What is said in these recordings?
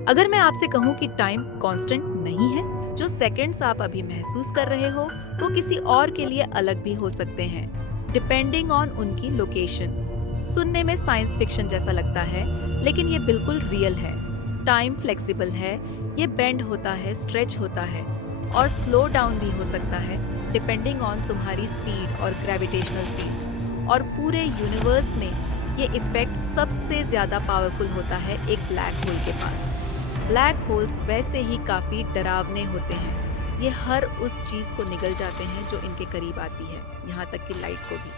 अगर मैं आपसे कहूँ कि टाइम कांस्टेंट नहीं है, जो सेकंड्स आप अभी महसूस कर रहे हो, वो किसी और के लिए अलग भी हो सकते हैं, डिपेंडिंग ऑन उनकी लोकेशन। सुनने में साइंस फिक्शन जैसा लगता है, लेकिन ये बिल्कुल रियल है। टाइम फ्लेक्सिबल है, ये बेंड होता है, स्ट्रेच होता है और स्लो डाउन भी हो सकता है, डिपेंडिंग ऑन तुम्हारी स्पीड और ग्रेविटेशनल फील्ड। और पूरे यूनिवर्स में ये इफेक्ट सबसे ज्यादा पावरफुल होता है एक ब्लैक होल के पास। ब्लैक होल्स वैसे ही काफी डरावने होते हैं। ये हर उस चीज को निगल जाते हैं जो इनके करीब आती है, यहाँ तक कि लाइट को भी।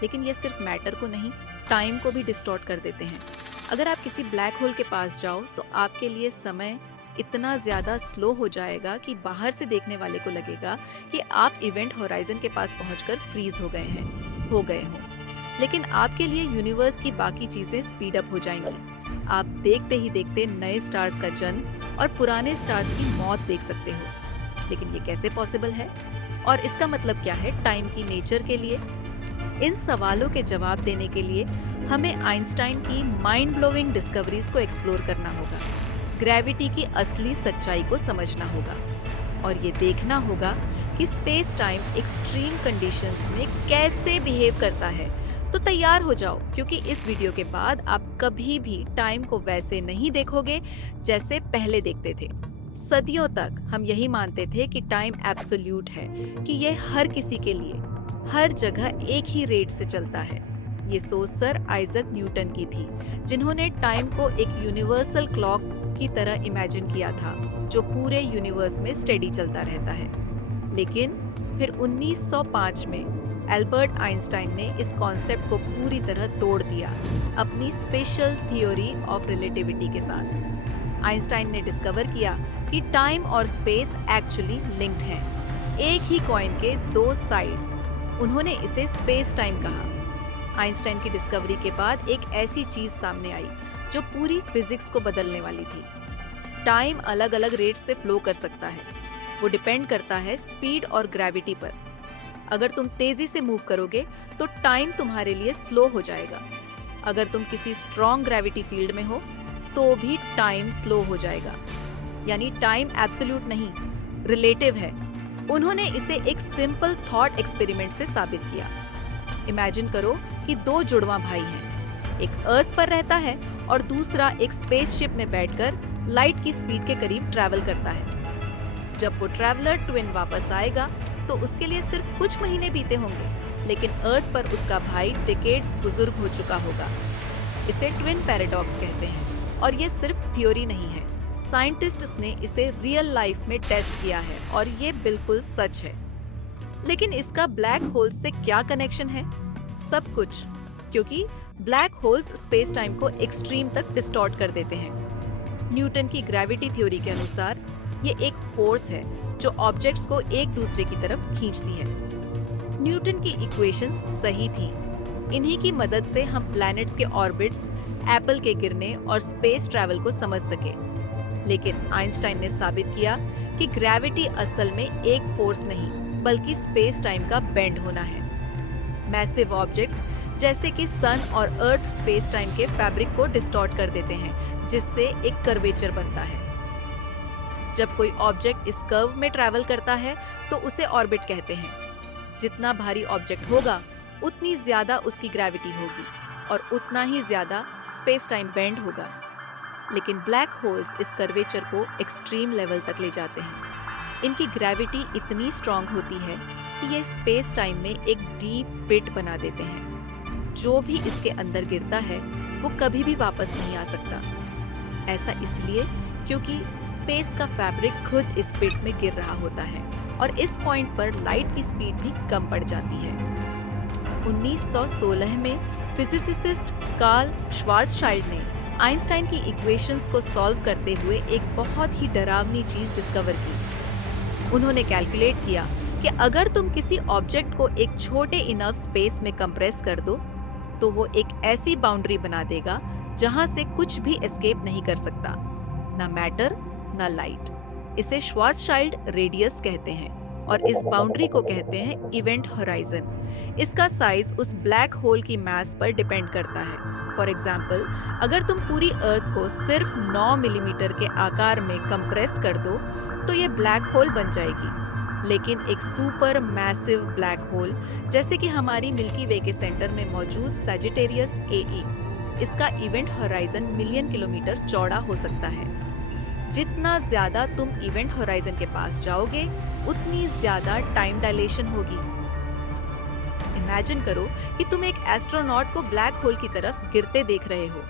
लेकिन ये सिर्फ मैटर को नहीं, टाइम को भी डिस्टॉर्ट कर देते हैं। अगर आप किसी ब्लैक होल के पास जाओ तो आपके लिए समय इतना ज्यादा स्लो हो जाएगा कि बाहर से देखने वाले को लगेगा कि आप इवेंट होराइजन के पास पहुंचकर फ्रीज हो गए हो। लेकिन आपके लिए यूनिवर्स की बाकी चीजें स्पीड अप हो जाएंगी। आप देखते ही देखते नए स्टार्स का जन्म और पुराने स्टार्स की मौत देख सकते हो। लेकिन ये कैसे पॉसिबल है और इसका मतलब क्या है टाइम की नेचर के लिए? इन सवालों के जवाब देने के लिए हमें आइंस्टाइन की माइंड ब्लोइंग डिस्कवरीज को एक्सप्लोर करना होगा, ग्रेविटी की असली सच्चाई को समझना होगा और ये देखना होगा कि स्पेस टाइम एक्सट्रीम कंडीशंस में कैसे बिहेव करता है। तो तैयार हो जाओ, क्योंकि इस वीडियो के बाद आप कभी भी टाइम को वैसे नहीं देखोगे जैसे पहले देखते थे। सदियों तक हम यही मानते थे कि टाइम एब्सोल्यूट है, कि ये हर किसी के लिए हर जगह एक ही रेट से चलता है। ये सोच सर आइजक न्यूटन की थी, जिन्होंने टाइम को एक यूनिवर्सल क्लॉक की तरह इमेजिन किया था, जो पूरे यूनिवर्स में स्टेडी चलता रहता है। लेकिन फिर 1905 में एल्बर्ट आइंस्टाइन ने इस कॉन्सेप्ट को पूरी तरह तोड़ दिया, अपनी स्पेशल थ्योरी ऑफ रिलेटिविटी के साथ। आइंस्टाइन ने डिस्कवर किया कि टाइम और स्पेस एक्चुअली लिंक्ड हैं, एक ही कॉइन के दो साइड्स। उन्होंने इसे स्पेस टाइम कहा। आइंस्टाइन की डिस्कवरी के बाद एक ऐसी चीज सामने आई जो पूरी फिजिक्स को बदलने वाली थी। टाइम अलग अलग रेट से फ्लो कर सकता है। वो डिपेंड करता है स्पीड और ग्रेविटी पर। अगर तुम तेजी से मूव करोगे तो टाइम तुम्हारे लिए स्लो हो जाएगा। अगर तुम किसी स्ट्रॉन्ग ग्रेविटी फील्ड में हो तो भी टाइम स्लो हो जाएगा। यानी टाइम एब्सोल्यूट नहीं, रिलेटिव है। उन्होंने इसे एक सिंपल थॉट एक्सपेरिमेंट से साबित किया। इमेजिन करो कि दो जुड़वा भाई हैं, एक अर्थ पर रहता है और दूसरा एक स्पेसशिप में बैठकर लाइट की स्पीड के करीब ट्रैवल करता है। जब वो ट्रैवलर ट्विन वापस आएगा तो उसके लिए सिर्फ कुछ महीने बीते होंगे, लेकिन अर्थ पर उसका भाई डिकेड्स बुजुर्ग हो चुका होगा। इसे ट्विन पैराडॉक्स कहते हैं और ये सिर्फ थ्योरी नहीं है। साइंटिस्ट्स ने इसे रियल लाइफ में टेस्ट किया है और ये बिल्कुल सच है। लेकिन इसका ब्लैक होल से क्या कनेक्शन है? सब कुछ, क्योंकि ब्लैक होल्स स्पेस टाइम को एक्सट्रीम तक डिस्टॉर्ट कर देते हैं। न्यूटन की ग्रेविटी थ्योरी के अनुसार ये एक फोर्स है जो ऑब्जेक्ट्स को एक दूसरे की तरफ खींचती है। न्यूटन की इक्वेशंस सही थी। इन्हीं की मदद से हम प्लैनेट्स के ऑर्बिट्स, एप्पल के गिरने और स्पेस ट्रैवल को समझ सके। लेकिन आइंस्टाइन ने साबित किया कि ग्रेविटी असल में एक फोर्स नहीं, बल्कि स्पेस टाइम का बेंड होना है। मैसिव ऑब्जेक्ट्स जैसे कि सन और अर्थ स्पेस टाइम के फैब्रिक को डिस्टॉर्ट कर देते हैं, जिससे एक कर्वेचर बनता है। जब कोई ऑब्जेक्ट इस कर्व में ट्रैवल करता है तो उसे ऑर्बिट कहते हैं। जितना भारी ऑब्जेक्ट होगा उतनी ज्यादा उसकी ग्रेविटी होगी और उतना ही ज्यादा स्पेस टाइम बेंड होगा। लेकिन ब्लैक होल्स इस कर्वेचर को एक्सट्रीम लेवल तक ले जाते हैं। इनकी ग्रेविटी इतनी स्ट्रांग होती है कि ये स्पेस टाइम में एक डीप पिट बना देते हैं। जो भी इसके अंदर गिरता है वो कभी भी वापस नहीं आ सकता। ऐसा इसलिए क्योंकि स्पेस का फैब्रिक खुद इस पिट में गिर रहा होता है और इस पॉइंट पर लाइट की स्पीड भी कम पड़ जाती है। 1916 में फिजिसिस्ट कार्ल श्वार्ज़शाइल्ड ने आइंस्टाइन की इक्वेशंस को सॉल्व करते हुए एक बहुत ही डरावनी चीज डिस्कवर की। उन्होंने कैलकुलेट किया कि अगर तुम किसी ऑब्जेक्ट को एक छोटे इनफ स्पेस में कंप्रेस कर दो तो वो एक ऐसी बाउंड्री बना देगा जहां से कुछ भी एस्केप नहीं कर सकता, ना मैटर ना लाइट। इसे श्वार्ज़शाइल्ड रेडियस कहते हैं। और इस बाउंड्री को कहते हैं इवेंट होराइजन। इसका साइज उस ब्लैक होल की मास पर डिपेंड करता है। फॉर एग्जाम्पल, अगर तुम पूरी अर्थ को सिर्फ 9 मिलीमीटर के आकार में कंप्रेस कर दो तो ये ब्लैक होल बन जाएगी। लेकिन एक सुपर मैसिव ब्लैक होल जैसे कि हमारी मिल्की वे के सेंटर में मौजूद सैजिटेरियस AE, इसका इवेंट होराइजन मिलियन किलोमीटर चौड़ा हो सकता है। जितना ज्यादा तुम इवेंट होराइजन के पास जाओगे, उतनी ज्यादा टाइम डायलेशन होगी। इमेजिन करो कि तुम एक एस्ट्रोनॉट को ब्लैक होल की तरफ गिरते देख रहे हो।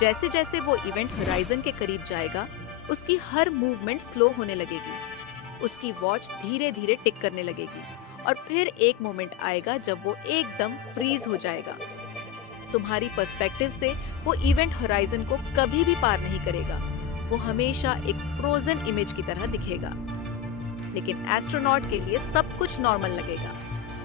जैसे जैसे वो इवेंट होराइजन के करीब जाएगा, उसकी हर मूवमेंट स्लो होने लगेगी। उसकी वॉच धीरे धीरे टिक करने लगेगी और फिर एक मोमेंट आएगा जब वो एकदम फ्रीज हो जाएगा। तुम्हारी पर्सपेक्टिव से वो इवेंट होराइजन को कभी भी पार नहीं करेगा। वो हमेशा एक फ्रोजन इमेज की तरह दिखेगा। लेकिन एस्ट्रोनॉट के लिए सब कुछ नॉर्मल लगेगा।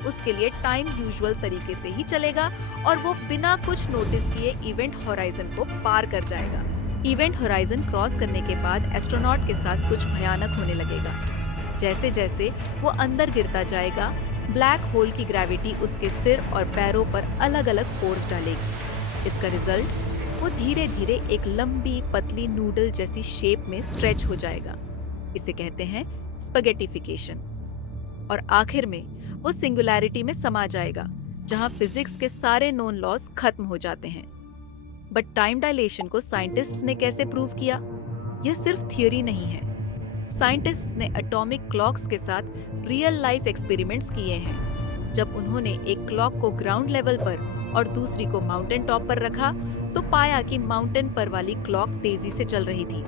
उसके लिए टाइम यूजुअल तरीके से ही चलेगा और वो बिना कुछ नोटिस किए इवेंट होराइजन को पार कर जाएगा। इवेंट होराइजन क्रॉस करने के बाद एस्ट्रोनॉट के साथ कुछ भयानक होने लगेगा। जैसे जैसे वो अंदर गिरता जाएगा, ब्लैक होल की ग्रेविटी उसके सिर और पैरों पर अलग अलग फोर्स डालेगी। इसका रिजल्ट, वो धीरे धीरे एक लंबी पतली नूडल जैसी शेप में स्ट्रेच हो जाएगा। इसे कहते हैं स्पगेटिफिकेशन। और आखिर में वो सिंगुलैरिटी में समा जाएगा, जहां फिजिक्स के सारे नोन लॉज खत्म हो जाते हैं। बट टाइम डायलेशन को साइंटिस्ट्स ने कैसे प्रूव किया? यह सिर्फ थियोरी नहीं है। साइंटिस्ट्स ने एटॉमिक क्लॉक्स के साथ रियल लाइफ एक्सपेरिमेंट्स किए हैं। जब उन्होंने एक क्लॉक को ग्राउंड लेवल पर और दूसरी को माउंटेन टॉप पर रखा, तो पाया कि माउंटेन पर वाली क्लॉक तेजी से चल रही थी।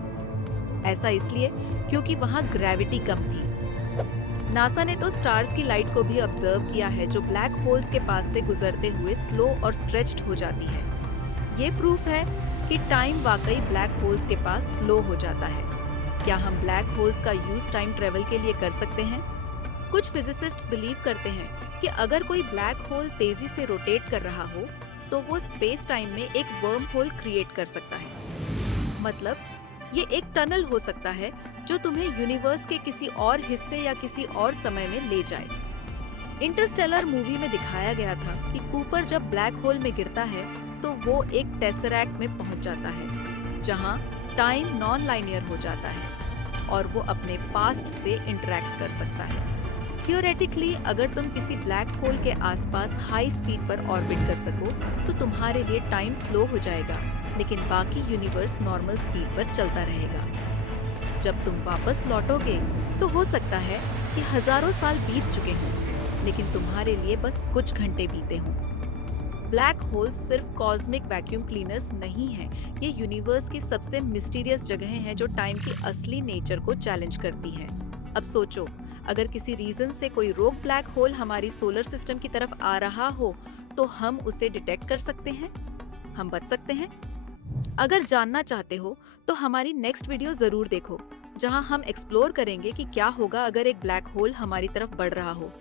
ऐसा इसलिए क्योंकि वहां ग्रेविटी कम थी। नासा ने तो स्टार्स की लाइट को भी ऑब्जर्व किया है, जो ब्लैक होल्स के पास से गुजरते हुए स्लो और स्ट्रेच्ड हो जाती है। ये प्रूफ है कि टाइम वाकई ब्लैक होल्स के पास स्लो हो जाता है। क्या हम ब्लैक होल्स का यूज टाइम ट्रेवल के लिए कर सकते हैं? कुछ फिजिसिस्ट्स बिलीव करते हैं कि अगर कोई ब्लैक होल तेजी से रोटेट कर रहा हो, तो वो स्पेस टाइम में एक वर्म होल क्रिएट कर सकता है। मतलब ये एक टनल हो सकता है जो तुम्हें यूनिवर्स के किसी और हिस्से या किसी और समय में ले जाए। इंटरस्टेलर मूवी में दिखाया गया था कि कूपर जब ब्लैक होल में गिरता है तो वो एक टेसरैक्ट में पहुंच जाता है, जहां टाइम नॉन लाइनियर हो जाता है और वो अपने पास्ट से इंटरैक्ट कर सकता है। थियोरेटिकली, अगर तुम किसी ब्लैक होल के आसपास हाई स्पीड पर ऑर्बिट कर सको, तो तुम्हारे लिए टाइम स्लो हो जाएगा, लेकिन बाकी यूनिवर्स नॉर्मल स्पीड पर चलता रहेगा। जब तुम वापस लौटोगे, तो हो सकता है कि हजारों साल बीत चुके हों, लेकिन तुम्हारे लिए बस कुछ घंटे बीते हों। ब्लैक होल्स सिर्फ कॉस्मिक वैक्यूम क्लीनर्स नहीं हैं, ये यूनिवर्स की सबसे मिस्टीरियस जगहें हैं जो टाइम की असली नेचर को चैलेंज करती हैं। अब सोचो, अगर किसी रीजन से कोई रोग ब्लैक होल हमारी सोलर सिस्टम की तरफ आ रहा हो, तो हम उसे डिटेक्ट कर सकते हैं? हम बच सकते हैं? अगर जानना चाहते हो तो हमारी नेक्स्ट वीडियो जरूर देखो, जहां हम एक्सप्लोर करेंगे कि क्या होगा अगर एक ब्लैक होल हमारी तरफ बढ़ रहा हो।